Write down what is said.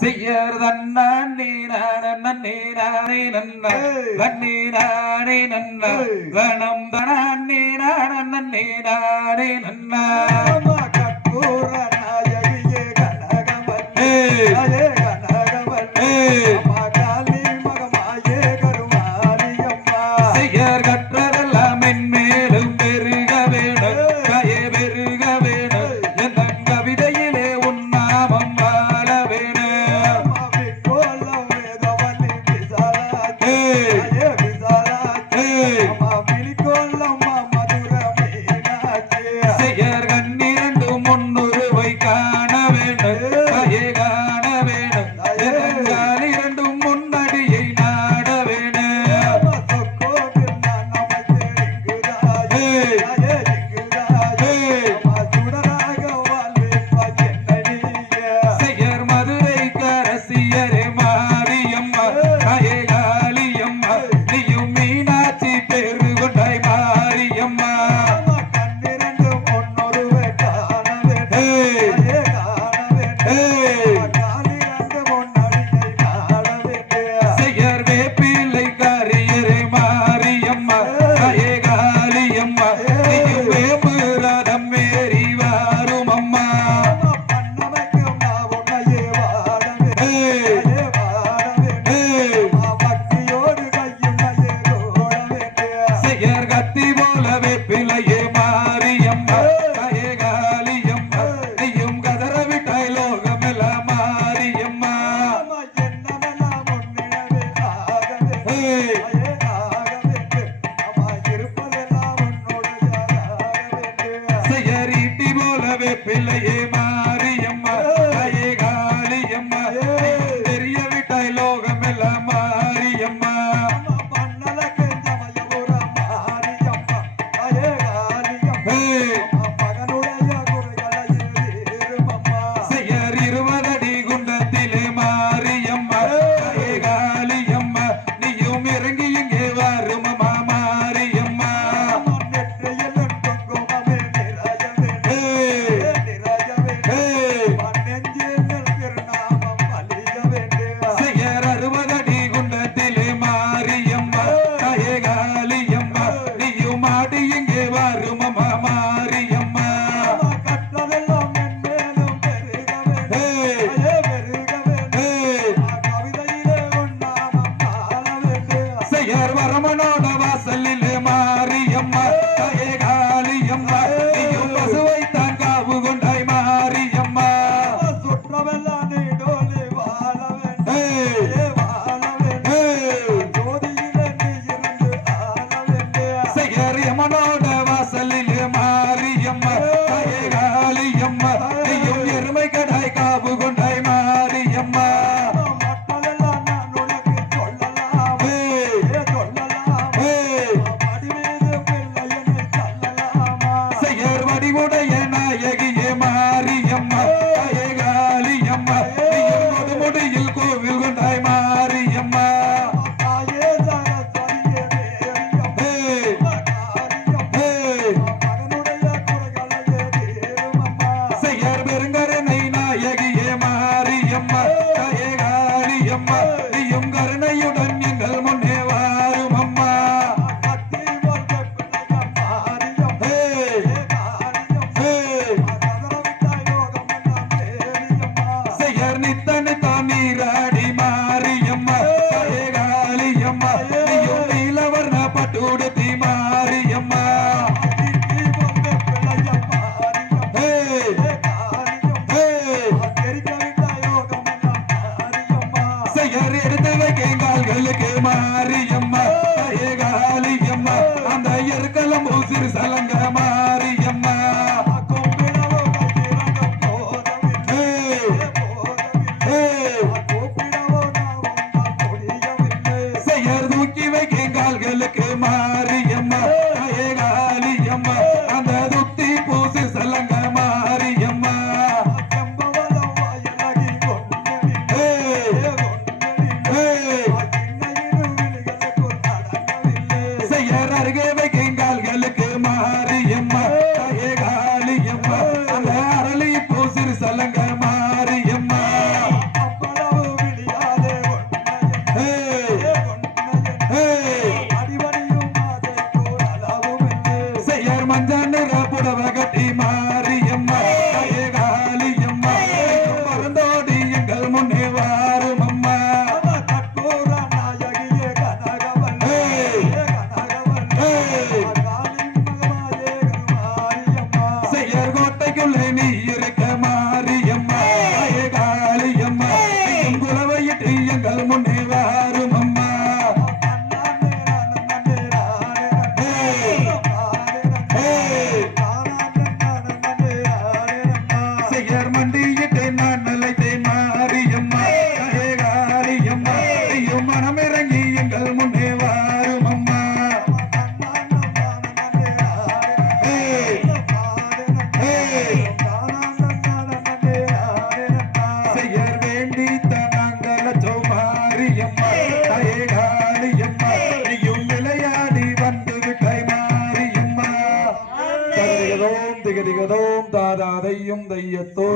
செய்யர் தன்னே நன்னே நன்ன கணம் தனே நன்னே நன்ன கற்பூர நாயகியே கனகவல்லே கனகவல்லே காளி மகமாயே கருமாரியம்மா செய்யர் கற்றதெல்லாம் மென்மேலும் பெருக வேணும் கயே பெருக வேணும் எந்த கவிதையிலே உன்னாமம் வாழ வேணும் கோலம் வேதவல்லி விசாலாச்சே விசாலாச்சே விழிக்கோலம் மதுர மீனாச்சே செய்யர் கண்ணிரண்டு முன்னுருவை காண வேண்டும் கயே காண வேணும் இரண்டும் முன்னடியை நாட வேணும் கோவில் நான் நமக்கு செய்யர் மதுரை கரசியரே மாரியம்மா கயே காளியம்மா நீயும் மீனாட்சி பேரு கொண்டாய் மாரியம்மா கண்ணிரண்டு பொன்னொருவே காண வேண்டும் காளிரண்டு பொன்னடியை காண வேண்டும் செய்யர் வேப்பிலை காரியரே மாரியம்மா கயே காளியம்மா நீயும் வேம்பு ரதம் மேறி வாரும் அம்மா பண்ணமைக்கும் நான் உன்னையே வாழவே பக்தியோடு கையுன்னையே தோழ வேண்டிய செய்யர் கத்தி போல வேப்பிலையே மாரியம்மா கயே காளியம்மா நீயும் கதற விட்டாய் லோகமெல்லாம் மாரியம்மா என்னமெல்லாம் உன்னிடவே ஆகவே அம்மா இருப்பதெல்லாம் உன்னுடைய செய்யர் ஈட்டி போல வேப்பிலையே மாரியம்மா கயே காளியம்மா நீயும் தெரிய விட்டாய் லோகமெல்லாம் மாரியம்மா மன்னலக்கு சமயபுரம் மாரியம்மா கயே காளியம்மா மகனுடைய குறைகளையில் தீருமம்மா செய்யர் 20 அடி குண்டத்திலே மாரியம்மா கயே காளியம்மா நீயும் இறங்கி இங்கே வருமம்மா மாரியம்மா நெற்றியில் குங்குமமே நிறைய திகதிகதோம் தாதாதையும் தையத்தோ